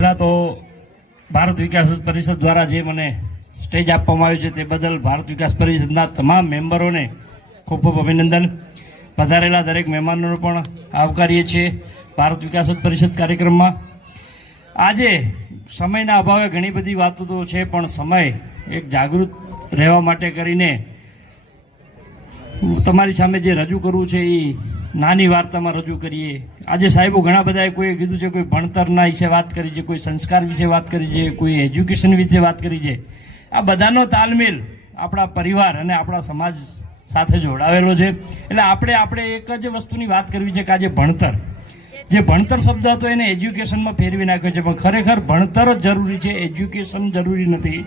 પહેલા તો ભારત વિકાસ પરિષદ દ્વારા જે મને સ્ટેજ આપવામાં આવ્યું છે તે બદલ ભારત વિકાસ પરિષદના તમામ મેમ્બરોને ખૂબ ખૂબ અભિનંદન. પધારેલા દરેક મહેમાનોને પણ આવકારીએ છીએ ભારત વિકાસ પરિષદ કાર્યક્રમમાં. આજે સમયના અભાવે ઘણી બધી વાતો તો છે, પણ સમય એક જાગૃત રહેવા માટે કરીને તમારી સામે જે રજૂ કરવું છે એ નાની વાર્તામાં રજૂ કરીએ. આજે સાહેબો ઘણા બધાએ કોઈએ કીધું છે, કોઈ ભણતરના વિશે વાત કરી છે, કોઈ સંસ્કાર વિશે વાત કરી છે, કોઈ એજ્યુકેશન વિશે વાત કરી છે. આ બધાનો તાલમેલ આપણા પરિવાર અને આપણા સમાજ સાથે જોડાવેલો છે. એટલે આપણે એક જ વસ્તુની વાત કરવી છે કે આજે ભણતર, જે ભણતર શબ્દ હતો એને એજ્યુકેશનમાં ફેરવી નાખ્યો છે, પણ ખરેખર ભણતર જ જરૂરી છે, એજ્યુકેશન જરૂરી નથી.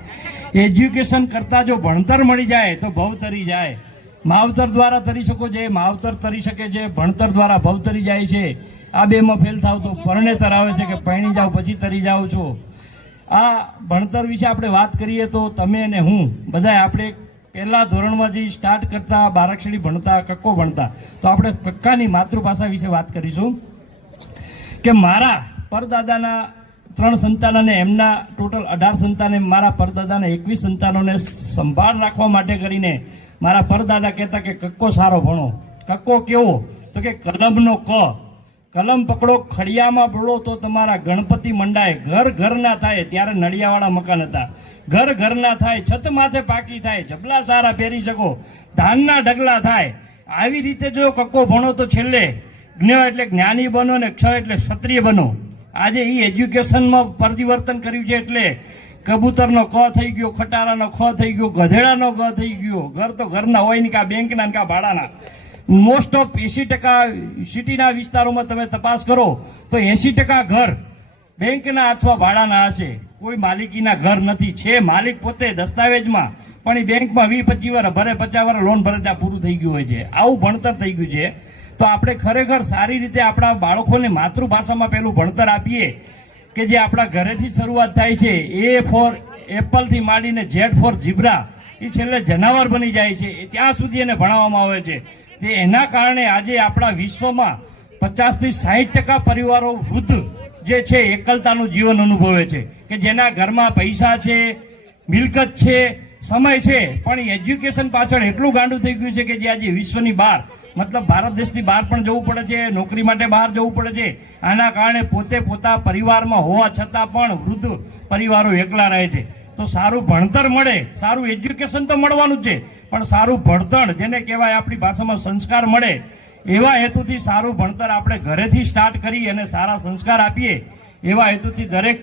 એજ્યુકેશન કરતાં જો ભણતર મળી જાય તો ભવ તરી જાય. માવતર દ્વારા તરી શકો છો, માવતર તરી શકે છે, ભણતર દ્વારા ભવ તરી જાય છે. આ બેમાં ફેલ થાવ તો પરણેતર આવે છે કે પરણી જાઓ પછી તરી જાઓ છો. આ ભણતર વિશે આપણે વાત કરીએ તો તમે અને હું બધા આપણે પહેલા ધોરણમાં જે સ્ટાર્ટ કરતા, બારાક્ષરી ભણતા, કક્કો ભણતા, તો આપણે કક્કાની માતૃભાષા વિશે વાત કરીશું. કે મારા પરદાદાના 3 સંતાન અને એમના ટોટલ 18 સંતાન, મારા પરદાદાના 21 સંતાનોને સંભાળ રાખવા માટે કરીને મારા પરદાદા કહેતા કે કક્કો સારો ભણો. કક્કો કેવો? તો કે કલમનો ક. કલમ પકડો, ખડિયામાં બોલો તો તમારા ગણપતિ મંડાય. ઘર ઘર ના થાય, ત્યારે નળિયાવાળા મકાન હતા. ઘર ઘર ના થાય, છત માથે પાકી થાય, જબલા સારા પહેરી શકો, ધાનના ઢગલા થાય. આવી રીતે જો કક્કો ભણો તો છેલ્લે જ્ઞ એટલે જ્ઞાની બનો ને ક્ષ એટલે ક્ષત્રિય બનો. આજે એ એજ્યુકેશનમાં પરિવર્તન કર્યું છે. એટલે કબૂતરનો ક થઈ ગયો, ખટારાનો ખ થઈ ગયો, ગધેડાનો ગ થઈ ગયો. ઘર તો ઘરના હોય ને કાં બેંકના ને કાં ભાડાના. મોસ્ટ ઓફ 80% સિટીના વિસ્તારોમાં તમે તપાસ કરો તો 80% ઘર બેંકના અથવા ભાડાના હશે. કોઈ માલિકીના ઘર નથી. છે માલિક પોતે દસ્તાવેજમાં, પણ એ બેંકમાં 20-25 વર્ષ ભરે, 50 વર્ષ લોન ભરે ત્યાં પૂરું થઈ ગયું હોય છે. આવું ભણતર થઈ ગયું છે. તો આપણે ખરેખર સારી રીતે આપણા બાળકોને માતૃભાષામાં પહેલું ભણતર આપીએ કે જે આપણા ઘરેથી શરૂઆત થાય છે. એ ફોર એપલથી માંડીને ઝેડ ફોર ઝીબ્રા, એ છેલ્લે જનાવર બની જાય છે, ત્યાં સુધી એને ભણાવવામાં આવે છે. તે એના કારણે આજે આપણા વિશ્વમાં 50થી 60% પરિવારો વૃદ્ધ જે છે એકલતાનું જીવન અનુભવે છે, કે જેના ઘરમાં પૈસા છે, મિલકત છે, સમય છે, પણ એજ્યુકેશન પાછળ એટલું ગાંડું થઈ ગયું છે કે જે આજે વિશ્વની બહાર, મતલબ ભારત દેશની બહાર પણ જવું પડે છે, નોકરી માટે બહાર જવું પડે છે. આના કારણે પોતે પોતા પરિવારમાં હોવા છતાં પણ વૃદ્ધ પરિવારો એકલા રહે છે. તો સારું ભણતર મળે, સારું એજ્યુકેશન તો મળવાનું જ છે, પણ સારું ભણતર જેને કહેવાય આપણી ભાષામાં સંસ્કાર મળે, એવા હેતુથી સારું ભણતર આપણે ઘરેથી સ્ટાર્ટ કરી અને સારા સંસ્કાર આપીએ, એવા હેતુથી દરેક